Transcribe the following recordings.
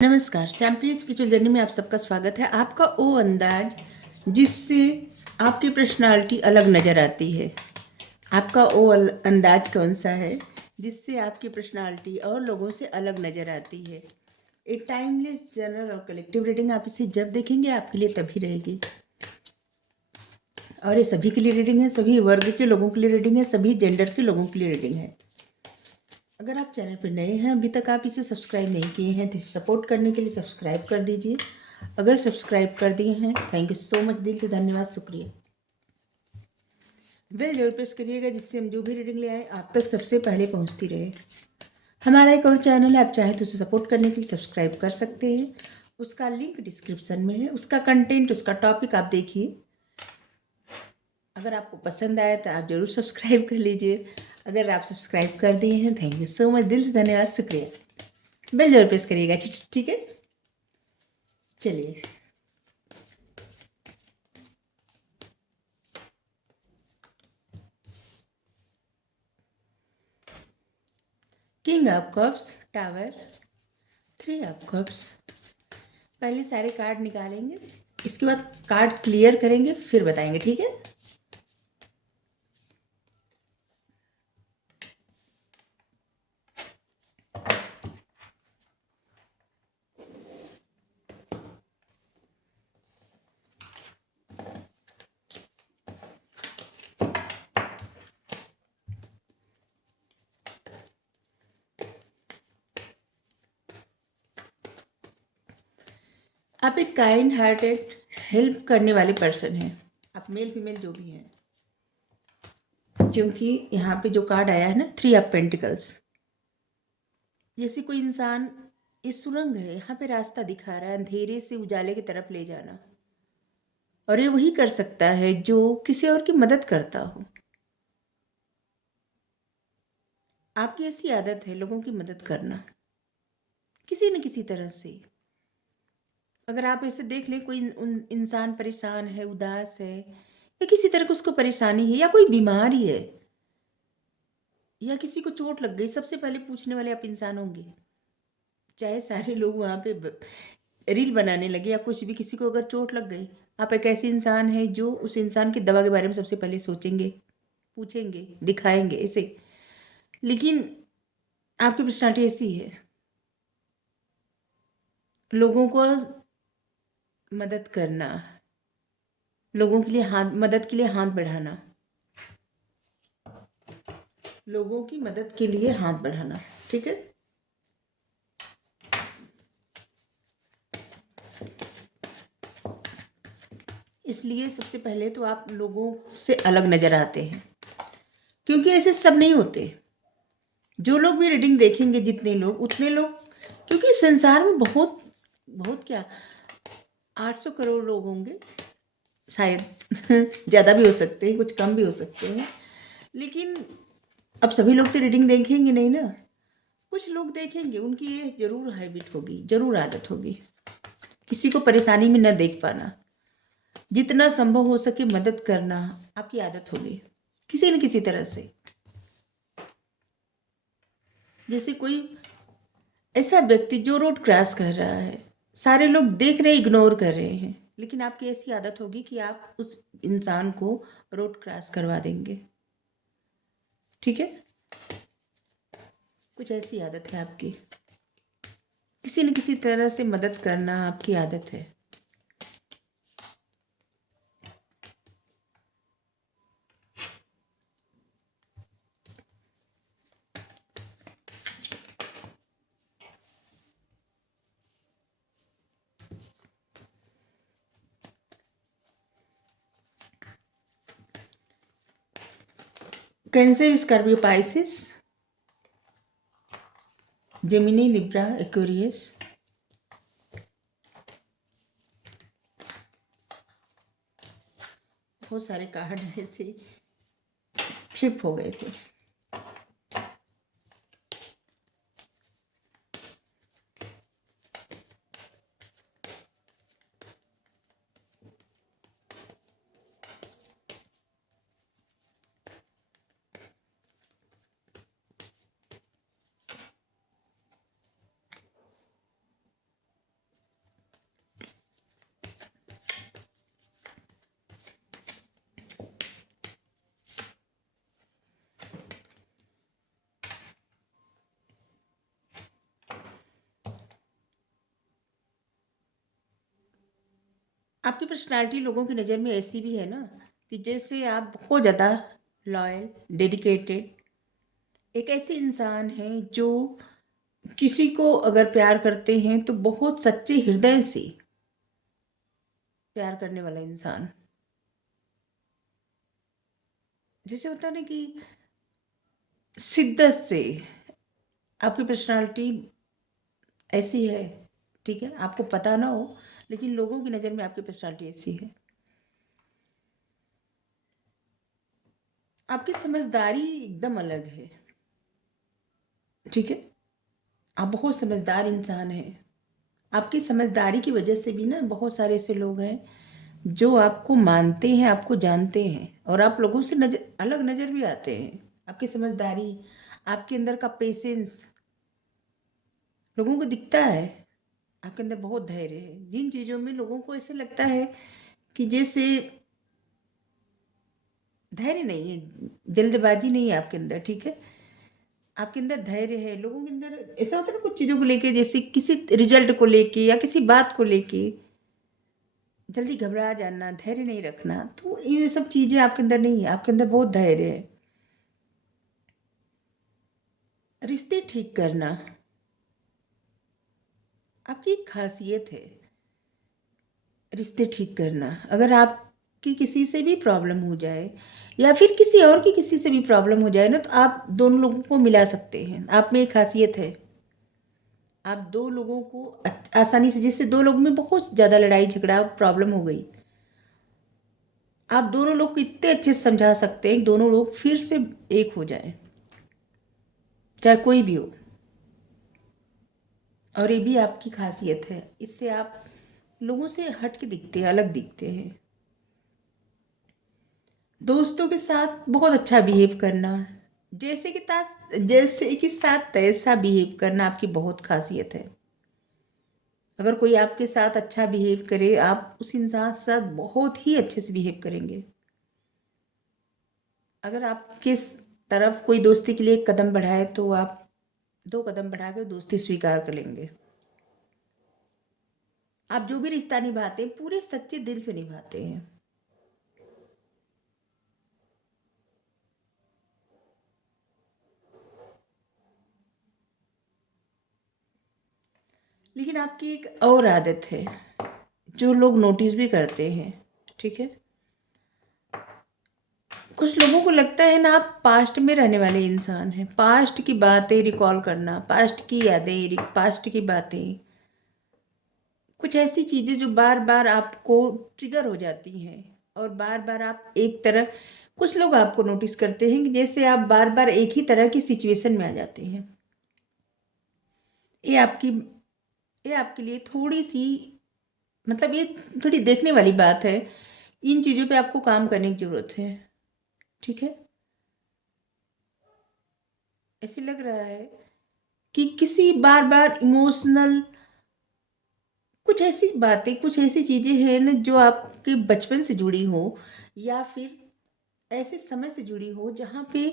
नमस्कार, सैम्पली spiritual journey में आप सबका स्वागत है। आपका वो अंदाज जिससे आपकी पर्सनालिटी अलग नज़र आती है। आपका वो अंदाज कौन सा है जिससे आपकी पर्सनालिटी और लोगों से अलग नज़र आती है। ए टाइमलेस जनरल और कलेक्टिव रीडिंग आप इसे जब देखेंगे आपके लिए तभी रहेगी। और ये सभी के लिए रीडिंग है, सभी वर्ग के लोगों के लिए रीडिंग है, सभी जेंडर के लोगों के लिए रीडिंग है। अगर आप चैनल पर नए हैं, अभी तक आप इसे सब्सक्राइब नहीं किए हैं तो सपोर्ट करने के लिए सब्सक्राइब कर दीजिए। अगर सब्सक्राइब कर दिए हैं, थैंक यू सो मच, दिल से धन्यवाद, शुक्रिया। बेल जरूर प्रेस करिएगा जिससे हम जो भी रीडिंग ले आए आप तक सबसे पहले पहुंचती रहे। हमारा एक और चैनल है, आप चाहें तो उसे सपोर्ट करने के लिए सब्सक्राइब कर सकते हैं। उसका लिंक डिस्क्रिप्शन में है। उसका कंटेंट, उसका टॉपिक आप देखिए। अगर आपको पसंद आया तो आप ज़रूर सब्सक्राइब कर लीजिए। अगर आप सब्सक्राइब कर दिए हैं, थैंक यू सो मच, दिल से धन्यवाद, शुक्रिया। बेल जरूर प्रेस करिएगा, ठीक है। चलिए, king of cups, tower, 3 of cups. पहले सारे कार्ड निकालेंगे, इसके बाद कार्ड क्लियर करेंगे, फिर बताएंगे, ठीक है। आप एक काइंड हार्टेड, हेल्प करने वाले पर्सन हैं। आप मेल फीमेल जो भी हैं, क्योंकि यहाँ पे जो कार्ड आया है ना, 3 ऑफ पेंटिकल्स। जैसे कोई इंसान, ये सुरंग है, यहाँ पे रास्ता दिखा रहा है अंधेरे से उजाले की तरफ ले जाना। और ये वही कर सकता है जो किसी और की मदद करता हो। आपकी ऐसी आदत है लोगों की मदद करना, किसी न किसी तरह से। अगर आप ऐसे देख लें, कोई इंसान परेशान है, उदास है, या किसी तरह की उसको परेशानी है, या कोई बीमारी है, या किसी को चोट लग गई, सबसे पहले पूछने वाले आप इंसान होंगे। चाहे सारे लोग वहाँ पे रील बनाने लगे या कुछ भी, किसी को अगर चोट लग गई, आप एक ऐसे इंसान है जो उस इंसान की दवा के बारे में सबसे पहले सोचेंगे, पूछेंगे, दिखाएंगे ऐसे। लेकिन आपकी पर्सनालिटी ऐसी है, लोगों को मदद करना, लोगों के लिए हाथ, मदद के लिए हाथ बढ़ाना, लोगों की मदद के लिए हाथ बढ़ाना, ठीक है। इसलिए सबसे पहले तो आप लोगों से अलग नजर आते हैं, क्योंकि ऐसे सब नहीं होते। जो लोग भी रीडिंग देखेंगे, जितने लोग उतने लोग, क्योंकि संसार में बहुत बहुत क्या, 800 करोड़ लोग होंगे शायद। ज़्यादा भी हो सकते हैं, कुछ कम भी हो सकते हैं। लेकिन अब सभी लोग तो रीडिंग देखेंगे नहीं ना। कुछ लोग देखेंगे, उनकी ये जरूर हैबिट होगी, जरूर आदत होगी, किसी को परेशानी में न देख पाना, जितना संभव हो सके मदद करना आपकी आदत होगी किसी न किसी तरह से। जैसे कोई ऐसा व्यक्ति जो रोड क्रॉस कर रहा है, सारे लोग देख रहे, इग्नोर कर रहे हैं, लेकिन आपकी ऐसी आदत होगी कि आप उस इंसान को रोड क्रॉस करवा देंगे, ठीक है। कुछ ऐसी आदत है आपकी, किसी न किसी तरह से मदद करना आपकी आदत है। Cancer, Scorpio, Pisces, Gemini, Libra, Aquarius. बहुत सारे कार्ड ऐसे फ्लिप हो गए थे। आपकी पर्सनालिटी लोगों की नज़र में ऐसी भी है ना कि जैसे आप बहुत ज़्यादा लॉयल, डेडिकेटेड, एक ऐसे इंसान हैं जो किसी को अगर प्यार करते हैं तो बहुत सच्चे हृदय से प्यार करने वाला इंसान। जैसे होता है ना कि शिद्दत से आपकी पर्सनालिटी ऐसी है, ठीक है? आपको पता ना हो, लेकिन लोगों की नज़र में आपकी पर्सनालिटी ऐसी है। आपकी समझदारी एकदम अलग है, ठीक है? आप बहुत समझदार इंसान हैं। आपकी समझदारी की वजह से भी ना बहुत सारे ऐसे लोग हैं जो आपको मानते हैं, आपको जानते हैं और आप लोगों से अलग नज़र भी आते हैं। आपकी समझदारी, आपके अंदर का पेशेंस लोगों को दिखता है। आपके अंदर बहुत धैर्य है। जिन चीज़ों में लोगों को ऐसे लगता है कि जैसे धैर्य नहीं है, जल्दबाजी नहीं है आपके अंदर, ठीक है? आपके अंदर धैर्य है। लोगों के अंदर ऐसा होता है ना कुछ चीज़ों को लेके, जैसे किसी रिजल्ट को लेके या किसी बात को लेके जल्दी घबरा जाना, धैर्य नहीं रखना, तो ये सब चीज़ें आपके अंदर नहीं है। आपके अंदर बहुत धैर्य है। रिश्ते ठीक करना आपकी एक खासियत है। रिश्ते ठीक करना, अगर आपकी किसी से भी प्रॉब्लम हो जाए या फिर किसी और की किसी से भी प्रॉब्लम हो जाए ना, तो आप दोनों लोगों को मिला सकते हैं। आप में एक खासियत है, आप दो लोगों को आसानी से, जैसे दो लोग में बहुत ज़्यादा लड़ाई झगड़ा प्रॉब्लम हो गई, आप दोनों लोग को इतने अच्छे से समझा सकते हैं दोनों लोग फिर से एक हो जाएं, चाहे कोई भी हो। और ये भी आपकी खासियत है। इससे आप लोगों से हट के दिखते हैं, अलग दिखते हैं। दोस्तों के साथ बहुत अच्छा बिहेव करना, जैसे कि साथ तैसा बिहेव करना आपकी बहुत खासियत है। अगर कोई आपके साथ अच्छा बिहेव करे, आप उस इंसान के साथ बहुत ही अच्छे से बिहेव करेंगे। अगर आपके तरफ कोई दोस्ती के लिए एक कदम बढ़ाए तो आप 2 कदम बढ़ा के दोस्ती स्वीकार कर लेंगे। आप जो भी रिश्ता निभाते हैं पूरे सच्चे दिल से निभाते हैं। लेकिन आपकी एक और आदत है जो लोग नोटिस भी करते हैं, ठीक है? कुछ लोगों को लगता है ना आप पास्ट में रहने वाले इंसान हैं। पास्ट की बातें रिकॉल करना, पास्ट की यादें, पास्ट की बातें, कुछ ऐसी चीज़ें जो बार बार आपको ट्रिगर हो जाती हैं और बार बार आप एक तरह, कुछ लोग आपको नोटिस करते हैं कि जैसे आप बार बार एक ही तरह की सिचुएशन में आ जाते हैं। ये आपकी ये आपके लिए थोड़ी सी, मतलब ये थोड़ी देखने वाली बात है। इन चीज़ों पे आपको काम करने की ज़रूरत है, ठीक है? ऐसे लग रहा है कि किसी बार बार इमोशनल कुछ ऐसी बातें, कुछ ऐसी चीज़ें हैं ना जो आपके बचपन से जुड़ी हो या फिर ऐसे समय से जुड़ी हो जहाँ पे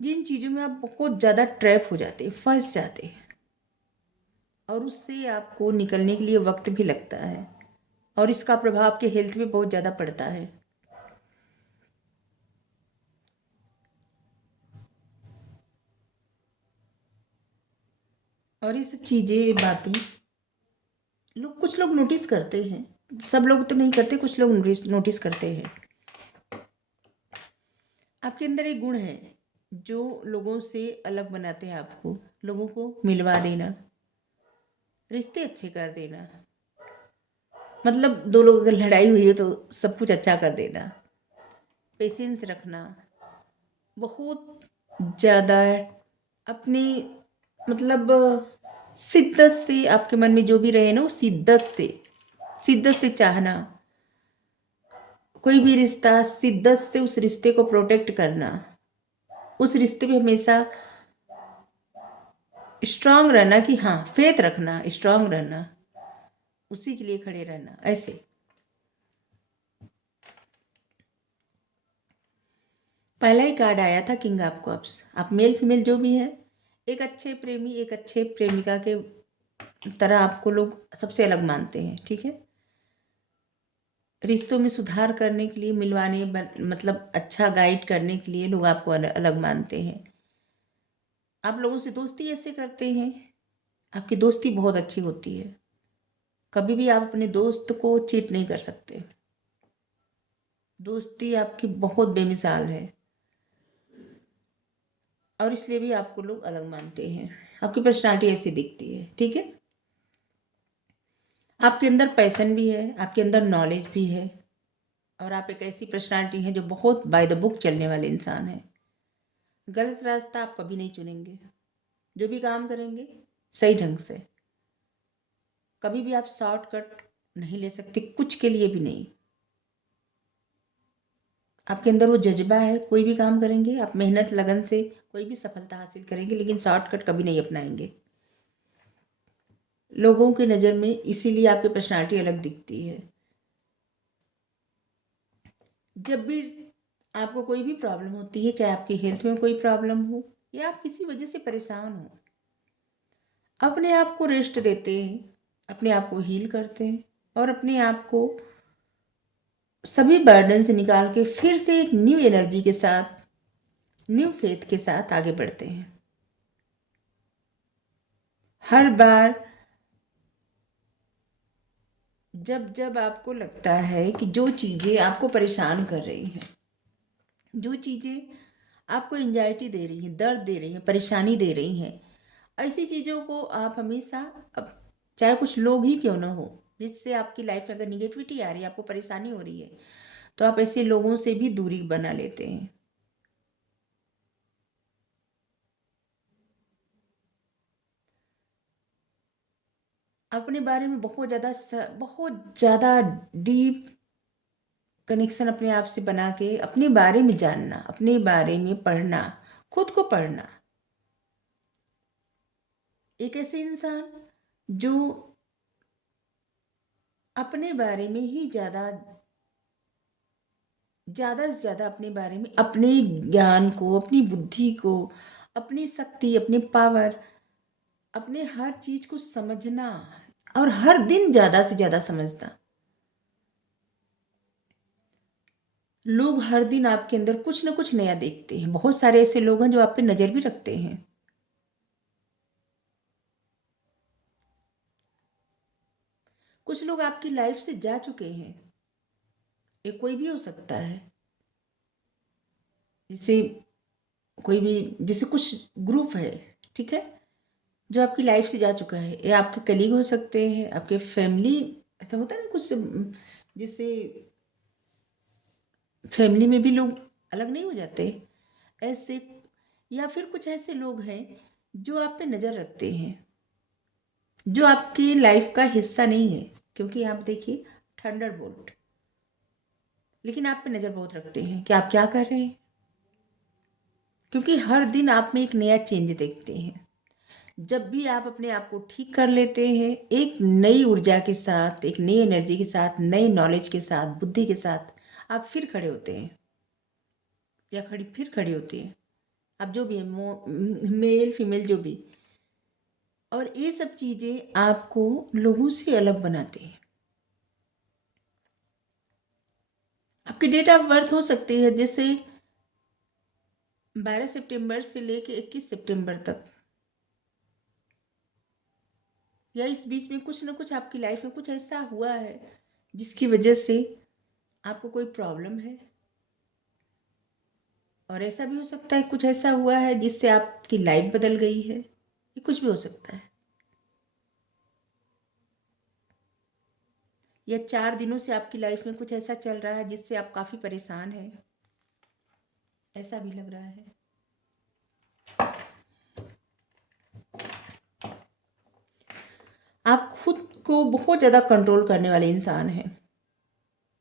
जिन चीज़ों में आप बहुत ज़्यादा ट्रैप हो जाते हैं, फंस जाते हैं और उससे आपको निकलने के लिए वक्त भी लगता है और इसका प्रभाव आपके हेल्थ पे बहुत ज़्यादा पड़ता है। और ये सब चीज़ें बातें कुछ लोग नोटिस करते हैं, सब लोग तो नहीं करते, कुछ लोग नोटिस करते हैं। आपके अंदर एक गुण है जो लोगों से अलग बनाते हैं आपको, लोगों को मिलवा देना, रिश्ते अच्छे कर देना। मतलब दो लोग अगर लड़ाई हुई हो तो सब कुछ अच्छा कर देना, पेशेंस रखना, बहुत ज़्यादा अपनी, मतलब शिद्दत से आपके मन में जो भी रहे ना वो शिद्दत से चाहना, कोई भी रिश्ता शिद्दत से उस रिश्ते को प्रोटेक्ट करना, उस रिश्ते में हमेशा स्ट्रांग रहना, कि हाँ फेथ रखना, स्ट्रांग रहना, उसी के लिए खड़े रहना। ऐसे पहला ही कार्ड आया था किंग ऑफ कप्स। आप मेल फीमेल जो भी है, एक अच्छे प्रेमी, एक अच्छे प्रेमिका के तरह आपको लोग सबसे अलग मानते हैं, ठीक है? रिश्तों में सुधार करने के लिए, मिलवाने मतलब अच्छा गाइड करने के लिए लोग आपको अलग मानते हैं। आप लोगों से दोस्ती ऐसे करते हैं, आपकी दोस्ती बहुत अच्छी होती है। कभी भी आप अपने दोस्त को चीट नहीं कर सकते। दोस्ती आपकी बहुत बेमिसाल है और इसलिए भी आपको लोग अलग मानते हैं। आपकी पर्सनालिटी ऐसी दिखती है, ठीक है। आपके अंदर पैशन भी है, आपके अंदर नॉलेज भी है और आप एक ऐसी पर्सनालिटी है जो बहुत बाय द बुक चलने वाले इंसान है। गलत रास्ता आप कभी नहीं चुनेंगे। जो भी काम करेंगे सही ढंग से। कभी भी आप शॉर्टकट नहीं ले सकते, कुछ के लिए भी नहीं। आपके अंदर वो जज्बा है, कोई भी काम करेंगे आप मेहनत लगन से कोई भी सफलता हासिल करेंगे, लेकिन शॉर्टकट कभी नहीं अपनाएंगे लोगों की नज़र में। इसीलिए आपकी पर्सनालिटी अलग दिखती है। जब भी आपको कोई भी प्रॉब्लम होती है, चाहे आपकी हेल्थ में कोई प्रॉब्लम हो या आप किसी वजह से परेशान हो, अपने आप को रेस्ट देते हैं, अपने आप को हील करते हैं और अपने आप को सभी बर्डन से निकाल के फिर से एक न्यू एनर्जी के साथ, न्यू फेथ के साथ आगे बढ़ते हैं। हर बार जब जब आपको लगता है कि जो चीज़ें आपको परेशान कर रही हैं, जो चीज़ें आपको एंजाइटी दे रही हैं, दर्द दे रही हैं, परेशानी दे रही हैं, ऐसी चीज़ों को आप हमेशा, अब चाहे कुछ लोग ही क्यों ना हो, जिससे आपकी लाइफ में अगर निगेटिविटी आ रही है, आपको परेशानी हो रही है, तो आप ऐसे लोगों से भी दूरी बना लेते हैं। अपने बारे में बहुत ज़्यादा डीप कनेक्शन अपने आप से बना के अपने बारे में जानना, अपने बारे में पढ़ना, खुद को पढ़ना। एक ऐसे इंसान जो अपने बारे में ही ज़्यादा से ज़्यादा अपने बारे में, अपने ज्ञान को, अपनी बुद्धि को, अपनी शक्ति, अपने पावर, अपने हर चीज़ को समझना और हर दिन ज़्यादा से ज़्यादा समझना। लोग हर दिन आपके अंदर कुछ ना कुछ नया देखते हैं। बहुत सारे ऐसे लोग हैं जो आप पे नज़र भी रखते हैं। कुछ लोग आपकी लाइफ से जा चुके हैं। ये कोई भी हो सकता है। जैसे कोई भी, जैसे कुछ ग्रुप है, ठीक है, जो आपकी लाइफ से जा चुका है। या आपके कलीग हो सकते हैं, आपके फैमिली, ऐसा होता है ना कुछ, जैसे फैमिली में भी लोग अलग नहीं हो जाते ऐसे। या फिर कुछ ऐसे लोग हैं जो आप पे नज़र रखते हैं, जो आपकी लाइफ का हिस्सा नहीं है, क्योंकि आप देखिए थंडरबोल्ट, लेकिन आप पे नज़र बहुत रखते हैं कि आप क्या कर रहे हैं, क्योंकि हर दिन आप में एक नया चेंज देखते हैं। जब भी आप अपने आप को ठीक कर लेते हैं, एक नई ऊर्जा के साथ, एक नई एनर्जी के साथ, नई नॉलेज के साथ, बुद्धि के साथ आप फिर खड़े होते हैं, या फिर खड़ी होती है। आप जो भी है, मेल फीमेल जो भी, और ये सब चीज़ें आपको लोगों से अलग बनाते हैं। आपकी डेट ऑफ बर्थ हो सकती है जैसे 12 सितंबर से लेके 21 सितंबर तक, या इस बीच में कुछ ना कुछ आपकी लाइफ में कुछ ऐसा हुआ है जिसकी वजह से आपको कोई प्रॉब्लम है। और ऐसा भी हो सकता है कुछ ऐसा हुआ है जिससे आपकी लाइफ बदल गई है। ये कुछ भी हो सकता है। या 4 दिनों से आपकी लाइफ में कुछ ऐसा चल रहा है जिससे आप काफ़ी परेशान हैं, ऐसा भी लग रहा है। आप खुद को बहुत ज़्यादा कंट्रोल करने वाले इंसान हैं।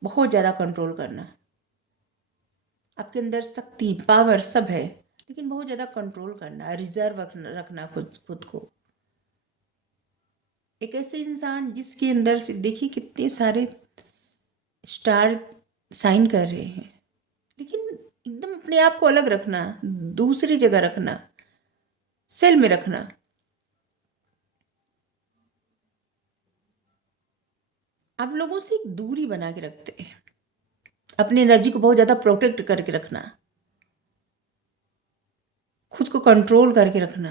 बहुत ज़्यादा कंट्रोल करना, आपके अंदर शक्ति, पावर सब है, लेकिन बहुत ज़्यादा कंट्रोल करना, रिजर्व रखना खुद खुद को। एक ऐसे इंसान जिसके अंदर से देखिए कितने सारे स्टार साइन कर रहे हैं, लेकिन एकदम अपने आप को अलग रखना, दूसरी जगह रखना, सेल में रखना। आप लोगों से एक दूरी बना के रखते हैं, अपनी एनर्जी को बहुत ज़्यादा प्रोटेक्ट करके रखना, खुद को कंट्रोल करके रखना।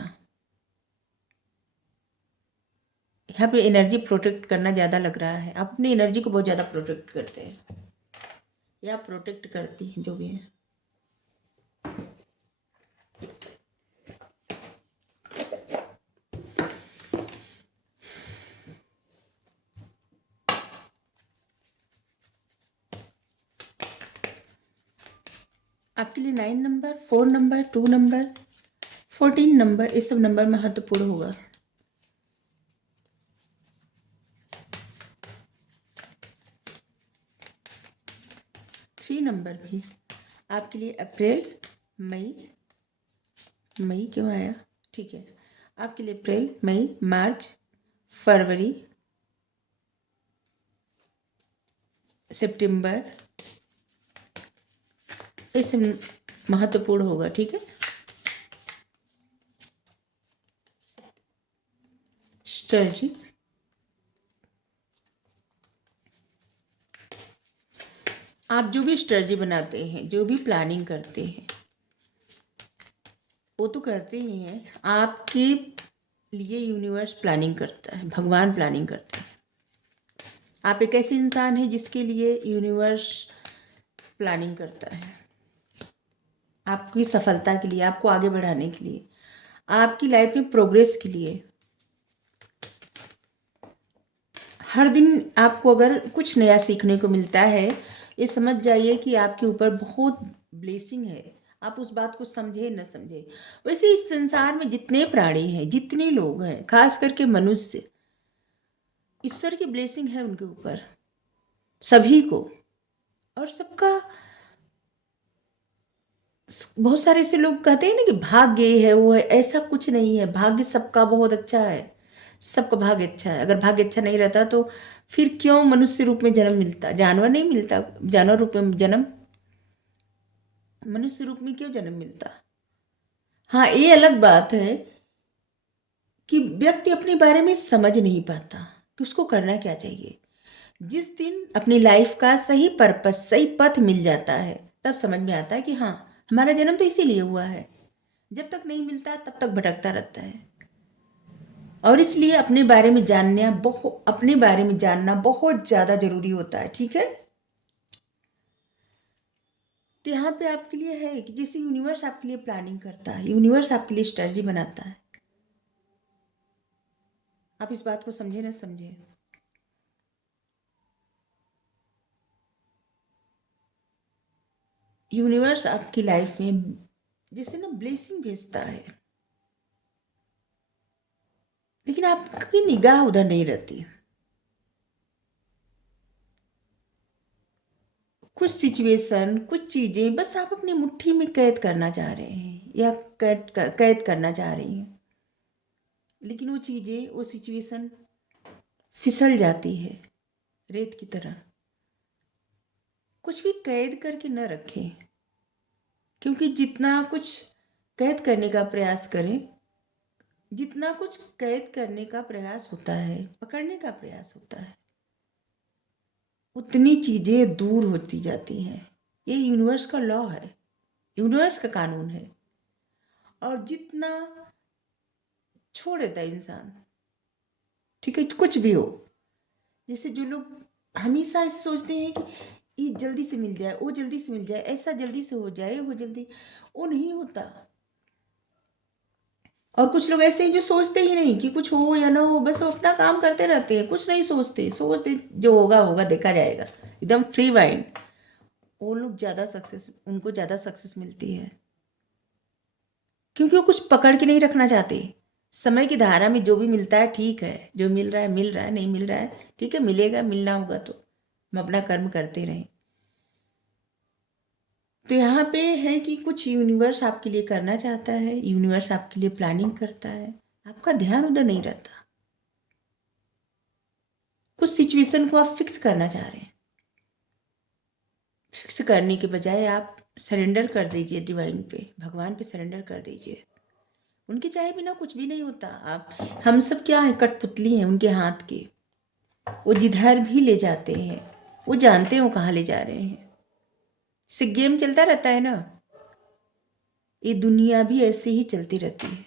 यहाँ पे एनर्जी प्रोटेक्ट करना ज़्यादा लग रहा है, आप अपनी एनर्जी को बहुत ज़्यादा प्रोटेक्ट करते हैं या प्रोटेक्ट करती हैं, जो भी है। आपके लिए 9 नंबर, 4 नंबर, 2 नंबर, 14 नंबर, ये सब नंबर महत्वपूर्ण होगा। थ्री नंबर भी आपके लिए अप्रैल, मई क्यों आया, ठीक है, आपके लिए अप्रैल, मई, मार्च, फरवरी, सितंबर, ये सब महत्वपूर्ण होगा, ठीक है। स्ट्रेटजी, आप जो भी स्ट्रेटजी बनाते हैं, जो भी प्लानिंग करते हैं, वो तो करते ही हैं, आपके लिए यूनिवर्स प्लानिंग करता है, भगवान प्लानिंग करते हैं। आप एक ऐसे इंसान हैं जिसके लिए यूनिवर्स प्लानिंग करता है, आपकी सफलता के लिए, आपको आगे बढ़ाने के लिए, आपकी लाइफ में प्रोग्रेस के लिए। हर दिन आपको अगर कुछ नया सीखने को मिलता है, ये समझ जाइए कि आपके ऊपर बहुत ब्लेसिंग है। आप उस बात को समझे न समझे। वैसे इस संसार में जितने प्राणी हैं, जितने लोग हैं, खास करके मनुष्य, ईश्वर की ब्लेसिंग है उनके ऊपर, सभी को। और सबका, बहुत सारे ऐसे लोग कहते हैं ना कि भाग्य ये है वो है, ऐसा कुछ नहीं है। भाग्य सबका बहुत अच्छा है, सबका भाग्य अच्छा है। अगर भाग्य अच्छा नहीं रहता तो फिर क्यों मनुष्य रूप में जन्म मिलता, जानवर नहीं मिलता, जानवर रूप में जन्म, मनुष्य रूप में क्यों जन्म मिलता। हाँ, ये अलग बात है कि व्यक्ति अपने बारे में समझ नहीं पाता कि उसको करना क्या चाहिए। जिस दिन अपनी लाइफ का सही पर्पस, सही पथ मिल जाता है, तब समझ में आता है कि हाँ, हमारा जन्म तो इसीलिए हुआ है। जब तक नहीं मिलता तब तक भटकता रहता है। और इसलिए अपने बारे में जानना बहुत ज़्यादा जरूरी होता है, ठीक है। तो यहाँ पे आपके लिए है कि जैसे यूनिवर्स आपके लिए प्लानिंग करता है, यूनिवर्स आपके लिए स्ट्रेटजी बनाता है। आप इस बात को समझे ना समझे। यूनिवर्स आपकी लाइफ में जैसे ना ब्लेसिंग भेजता है, लेकिन आपकी निगाह उधर नहीं रहती। कुछ सिचुएशन, कुछ चीज़ें बस आप अपनी मुट्ठी में कैद करना चाह रहे हैं या कैद करना चाह रही हैं, लेकिन वो चीज़ें, वो सिचुएशन फिसल जाती है रेत की तरह। कुछ भी कैद करके न रखें, क्योंकि जितना कुछ कैद करने का प्रयास करें, जितना कुछ कैद करने का प्रयास होता है, पकड़ने का प्रयास होता है, उतनी चीज़ें दूर होती जाती हैं। ये यूनिवर्स का लॉ है, यूनिवर्स का कानून है। और जितना छोड़ देता है इंसान, ठीक है, कुछ भी हो। जैसे जो लोग हमेशा ऐसे सोचते हैं कि ये जल्दी से मिल जाए, वो जल्दी से मिल जाए, ऐसा जल्दी से हो जाए, वो जल्दी, वो नहीं होता। और कुछ लोग ऐसे हैं जो सोचते ही नहीं कि कुछ हो या ना हो, बस वो अपना काम करते रहते हैं, कुछ नहीं सोचते जो होगा होगा, देखा जाएगा, एकदम फ्री माइंड। वो लोग उनको ज़्यादा सक्सेस मिलती है, क्योंकि वो कुछ पकड़ के नहीं रखना चाहते। समय की धारा में जो भी मिलता है ठीक है, जो मिल रहा है मिल रहा है, नहीं मिल रहा है ठीक है, मिलेगा, मिलना होगा तो हम अपना कर्म करते रहें। तो यहाँ पे है कि कुछ यूनिवर्स आपके लिए करना चाहता है, यूनिवर्स आपके लिए प्लानिंग करता है, आपका ध्यान उधर नहीं रहता। कुछ सिचुएशन को आप फिक्स करना चाह रहे हैं, फिक्स करने के बजाय आप सरेंडर कर दीजिए डिवाइन पे, भगवान पे सरेंडर कर दीजिए। उनके चाहे बिना कुछ भी नहीं होता। आप, हम सब क्या हैं, कठपुतली हैं उनके हाथ के। वो जिधर भी ले जाते हैं वो जानते हैं वो कहाँ ले जा रहे हैं। इससे गेम चलता रहता है ना, ये दुनिया भी ऐसे ही चलती रहती है।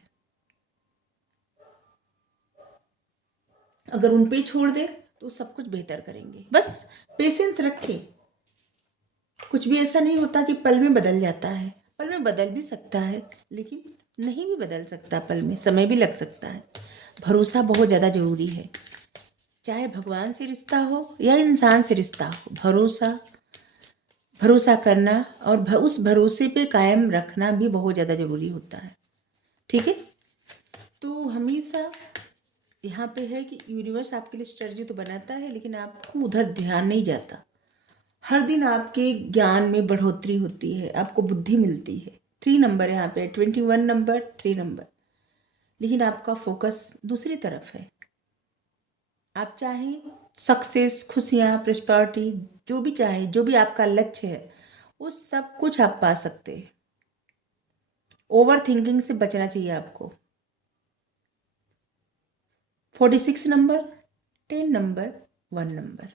अगर उन पे ही छोड़ दे तो सब कुछ बेहतर करेंगे। बस पेशेंस रखें। कुछ भी ऐसा नहीं होता कि पल में बदल जाता है। पल में बदल भी सकता है लेकिन नहीं भी बदल सकता, पल में समय भी लग सकता है। भरोसा बहुत ज़्यादा ज़रूरी है, चाहे भगवान से रिश्ता हो या इंसान से रिश्ता हो। भरोसा करना और उस भरोसे पे कायम रखना भी बहुत ज़्यादा ज़रूरी होता है। ठीक है, तो हमेशा यहाँ पे है कि यूनिवर्स आपके लिए स्ट्रेटजी तो बनाता है लेकिन आपको उधर ध्यान नहीं जाता। हर दिन आपके ज्ञान में बढ़ोतरी होती है, आपको बुद्धि मिलती है। 3 नंबर यहाँ पे 21 नंबर 3 नंबर, लेकिन आपका फोकस दूसरी तरफ है। आप चाहें सक्सेस, खुशियाँ, प्रॉस्पेरिटी, जो भी चाहें, जो भी आपका लक्ष्य है वो सब कुछ आप पा सकते हैं। ओवर थिंकिंग से बचना चाहिए आपको। 46 नंबर 10 नंबर 1 नंबर,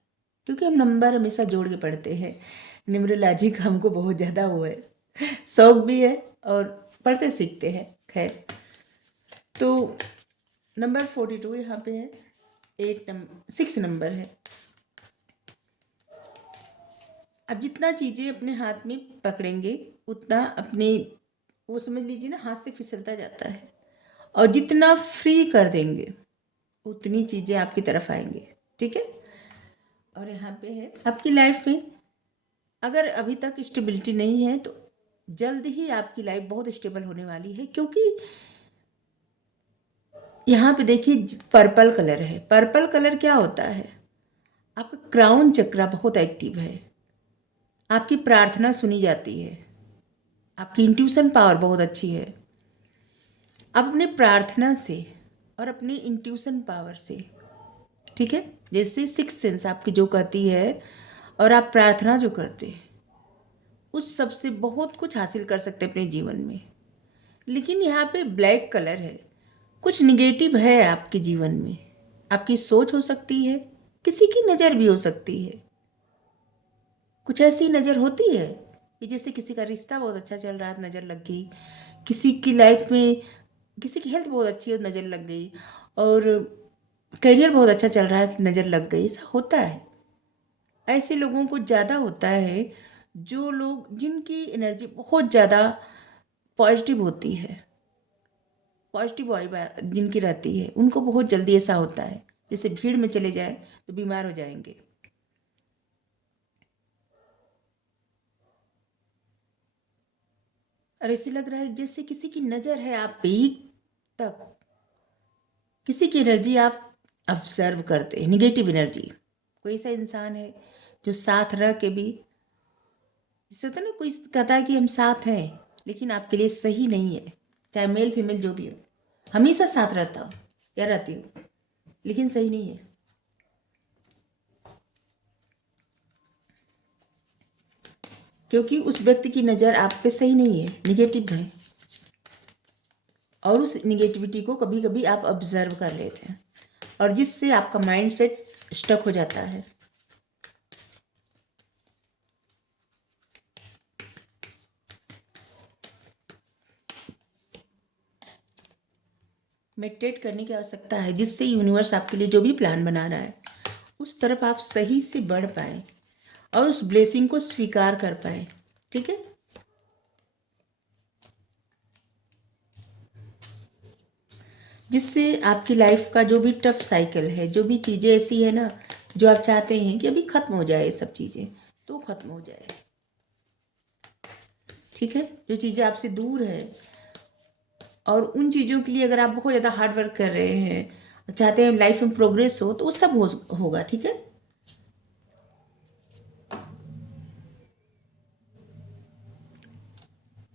क्योंकि हम नंबर हमेशा जोड़ के पढ़ते हैं। न्यूमरोलॉजी का हमको बहुत ज़्यादा वो है, शौक भी है और पढ़ते सीखते हैं। खैर, तो नंबर 42 यहाँ पे है, 6 नंबर है। अब जितना चीज़ें अपने हाथ में पकड़ेंगे उतना अपने, वो समझ लीजिए ना, हाथ से फिसलता जाता है। और जितना फ्री कर देंगे उतनी चीज़ें आपकी तरफ आएंगे। ठीक है, और यहाँ पे है आपकी लाइफ में अगर अभी तक स्टेबिलिटी नहीं है तो जल्द ही आपकी लाइफ बहुत स्टेबल होने वाली है। क्योंकि यहाँ पे देखिए पर्पल कलर है। पर्पल कलर क्या होता है, आपका क्राउन चक्रा बहुत एक्टिव है, आपकी प्रार्थना सुनी जाती है, आपकी इंट्यूशन पावर बहुत अच्छी है। आप अपने प्रार्थना से और अपनी इंट्यूशन पावर से, ठीक है, जैसे सिक्स सेंस आपकी जो कहती है और आप प्रार्थना जो करते हैं उस सब से बहुत कुछ हासिल कर सकते हैं अपने जीवन में। लेकिन यहाँ पे ब्लैक कलर है, कुछ निगेटिव है आपके जीवन में। आपकी सोच हो सकती है, किसी की नज़र भी हो सकती है। कुछ ऐसी नज़र होती है कि जैसे किसी का रिश्ता बहुत अच्छा चल रहा है, नज़र लग गई। किसी की लाइफ में किसी की हेल्थ बहुत अच्छी है, नज़र लग गई। और करियर बहुत अच्छा चल रहा है, नज़र लग गई। ऐसा होता है। ऐसे लोगों को ज़्यादा होता है जो लोग जिनकी एनर्जी बहुत ज़्यादा पॉजिटिव होती है, पॉजिटिव वाइब जिनकी रहती है, उनको बहुत जल्दी ऐसा होता है। जैसे भीड़ में चले जाए तो बीमार हो जाएंगे। और ऐसे लग रहा है जैसे किसी की नज़र है आप पे तक, किसी की एनर्जी आप ऑब्जर्व करते हैं, निगेटिव एनर्जी। कोई ऐसा इंसान है जो साथ रह के भी, जैसे होता है ना, कोई कहता है कि हम साथ हैं लेकिन आपके लिए सही नहीं है, चाहे मेल फीमेल जो भी हो, हमेशा साथ रहता हो या रहती हो लेकिन सही नहीं है। क्योंकि उस व्यक्ति की नज़र आप पे सही नहीं है, निगेटिव है। और उस निगेटिविटी को कभी कभी आप ऑब्जर्व कर लेते हैं और जिससे आपका माइंड सेट स्टक हो जाता है। मेडिटेट करने की आवश्यकता है जिससे यूनिवर्स आपके लिए जो भी प्लान बना रहा है उस तरफ आप सही से बढ़ पाए और उस ब्लेसिंग को स्वीकार कर पाए। ठीक है, जिससे आपकी लाइफ का जो भी टफ साइकिल है, जो भी चीज़ें ऐसी है ना जो आप चाहते हैं कि अभी ख़त्म हो जाए, ये सब चीज़ें तो ख़त्म हो जाए। ठीक है, जो चीज़ें आपसे दूर है और उन चीज़ों के लिए अगर आप बहुत ज़्यादा हार्ड वर्क कर रहे हैं, चाहते हैं लाइफ में प्रोग्रेस हो, तो वो सब होगा। ठीक है,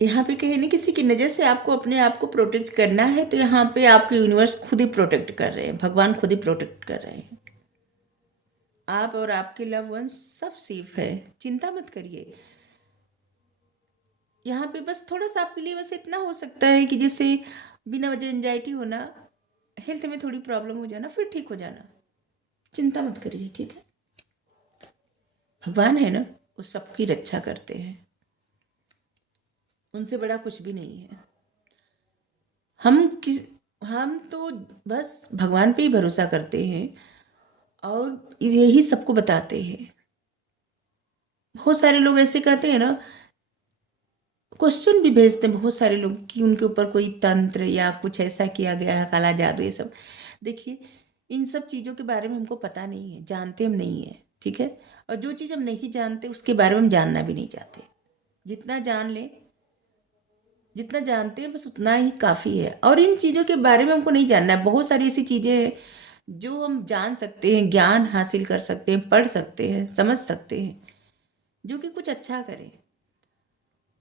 यहाँ पे कहे ना किसी की नज़र से आपको अपने आप को प्रोटेक्ट करना है, तो यहाँ पे आपके यूनिवर्स खुद ही प्रोटेक्ट कर रहे हैं, भगवान खुद ही प्रोटेक्ट कर रहे हैं। आप और आपके लव वंस सब सेफ है, चिंता मत करिए। यहाँ पे बस थोड़ा सा आपके लिए बस इतना हो सकता है कि जैसे बिना वजह एंजाइटी होना, हेल्थ में थोड़ी प्रॉब्लम हो जाना, फिर ठीक हो जाना। चिंता मत करिए, ठीक है। भगवान है ना, वो सबकी रक्षा करते हैं, उनसे बड़ा कुछ भी नहीं है। हम तो बस भगवान पे ही भरोसा करते हैं और यही सबको बताते हैं। बहुत सारे लोग ऐसे कहते हैं ना, क्वेश्चन भी भेजते हैं बहुत सारे लोग कि उनके ऊपर कोई तंत्र या कुछ ऐसा किया गया है, काला जादू, ये सब। देखिए, इन सब चीज़ों के बारे में हमको पता नहीं है, जानते हम नहीं है, ठीक है। और जो चीज़ हम नहीं जानते उसके बारे में हम जानना भी नहीं चाहते। जितना जान लें, जितना जानते हैं बस उतना ही काफ़ी है। और इन चीज़ों के बारे में हमको नहीं जानना है। बहुत सारी ऐसी चीज़ें हैं जो हम जान सकते हैं, ज्ञान हासिल कर सकते हैं, पढ़ सकते हैं, समझ सकते हैं, जो कि कुछ अच्छा करें।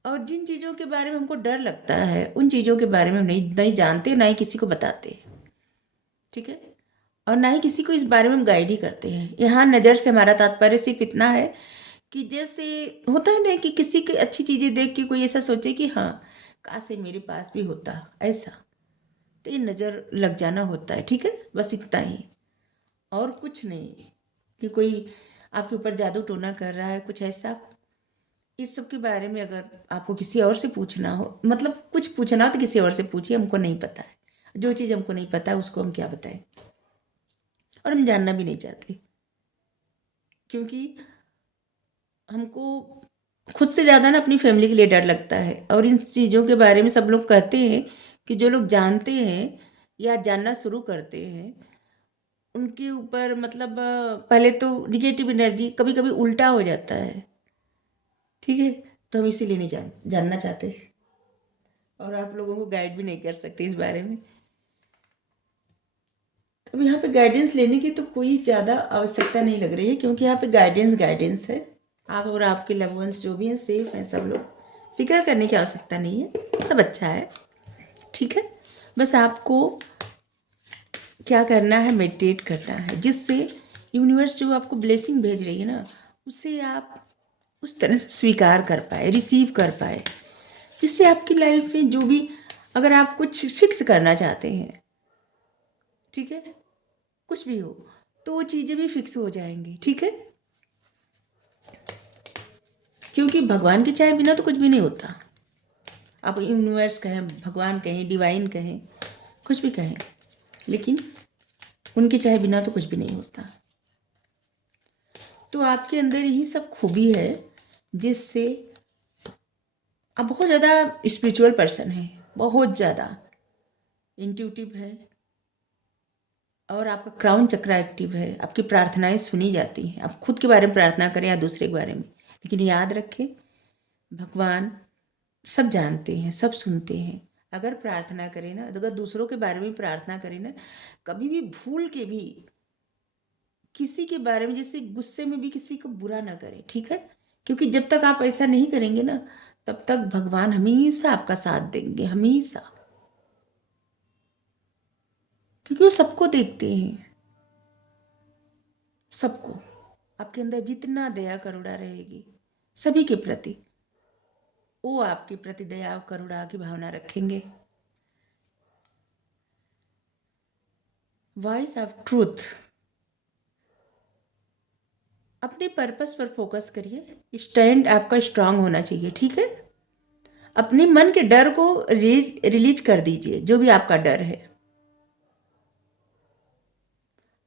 और जिन चीज़ों के बारे में हमको डर लगता है, उन चीज़ों के बारे में हम नहीं नहीं जानते, ना ही किसी को बताते, ठीक है। और ना ही किसी को इस बारे में हम गाइड ही करते हैं। यहाँ नज़र से हमारा तात्पर्य सिर्फ इतना है कि जैसे होता है ना कि किसी की अच्छी चीज़ें देख के कोई ऐसा सोचे कि हाँ, काश ये मेरे पास भी होता, ऐसा। तो ये नज़र लग जाना होता है, ठीक है, बस इतना ही, और कुछ नहीं। कि कोई आपके ऊपर जादू टोना कर रहा है, कुछ ऐसा। इस सब के बारे में अगर आपको किसी और से पूछना हो, मतलब कुछ पूछना हो तो किसी और से पूछिए, हमको नहीं पता है। जो चीज़ हमको नहीं पता है उसको हम क्या बताएं, और हम जानना भी नहीं चाहते, क्योंकि हमको खुद से ज़्यादा ना अपनी फैमिली के लिए डर लगता है। और इन चीज़ों के बारे में सब लोग कहते हैं कि जो लोग जानते हैं या जानना शुरू करते हैं, उनके ऊपर मतलब पहले तो निगेटिव एनर्जी कभी कभी उल्टा हो जाता है, ठीक है। तो हम इसीलिए नहीं जानना चाहते, और आप लोगों को गाइड भी नहीं कर सकते इस बारे में। अब यहाँ पे गाइडेंस लेने की तो कोई ज़्यादा आवश्यकता नहीं लग रही है, क्योंकि यहाँ पे गाइडेंस है। आप और आपके लव वंस जो भी हैं सेफ हैं, सब लोग, फिक्र करने की आवश्यकता नहीं है, सब अच्छा है, ठीक है। बस आपको क्या करना है, मेडिटेट करना है, जिससे यूनिवर्स जो आपको ब्लेसिंग भेज रही है ना, उसे आप उस तरह से स्वीकार कर पाए, रिसीव कर पाए, जिससे आपकी लाइफ में जो भी, अगर आप कुछ फिक्स करना चाहते हैं, ठीक है, कुछ भी हो, तो वो चीज़ें भी फिक्स हो जाएंगी, ठीक है। क्योंकि भगवान के चाहे बिना तो कुछ भी नहीं होता। आप यूनिवर्स कहें, भगवान कहें, डिवाइन कहें, कुछ भी कहें, लेकिन उनके चाहे बिना तो कुछ भी नहीं होता। तो आपके अंदर यही सब खूबी है जिससे आप बहुत ज़्यादा स्पिरिचुअल पर्सन हैं, बहुत ज़्यादा इंट्यूटिव है, और आपका क्राउन चक्रा एक्टिव है। आपकी प्रार्थनाएं सुनी जाती हैं। आप खुद के बारे में प्रार्थना करें या दूसरे के बारे में, लेकिन याद रखें, भगवान सब जानते हैं, सब सुनते हैं। अगर प्रार्थना करें ना, अगर दूसरों के बारे में प्रार्थना करें ना, कभी भी भूल के भी किसी के बारे में, जैसे गुस्से में भी किसी को बुरा ना करें, ठीक है। क्योंकि जब तक आप ऐसा नहीं करेंगे ना, तब तक भगवान हमेशा आपका साथ देंगे, हमेशा। क्योंकि वो सबको देखते हैं, सबको। आपके अंदर जितना दया करुणा रहेगी सभी के प्रति, वो आपके प्रति दया और करुणा की भावना रखेंगे। Voice of truth. अपने पर्पस पर फोकस करिए। स्टैंड आपका स्ट्रांग होना चाहिए, ठीक है। अपने मन के डर को रिलीज कर दीजिए, जो भी आपका डर है।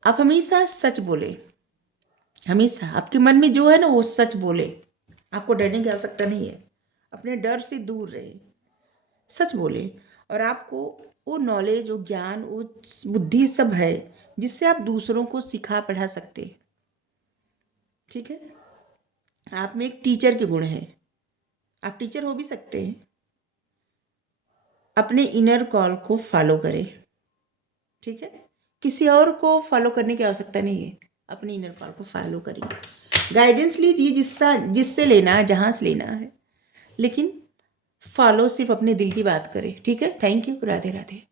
आप हमेशा सच बोले, हमेशा आपके मन में जो है ना वो सच बोले। आपको डरने की आवश्यकता नहीं है, अपने डर से दूर रहे, सच बोले। और आपको वो नॉलेज, वो ज्ञान, वो बुद्धि सब है जिससे आप दूसरों को सिखा पढ़ा सकते हैं, ठीक है। आप में एक टीचर के गुण हैं, आप टीचर हो भी सकते हैं। अपने इनर कॉल को फॉलो करें, ठीक है। किसी और को फॉलो करने की आवश्यकता नहीं है, अपने इनर कॉल को फॉलो करिए। गाइडेंस लीजिए जिससे लेना है, जहाँ से लेना है, लेकिन फॉलो सिर्फ अपने दिल की बात करें, ठीक है। Thank you, Radhe Radhe.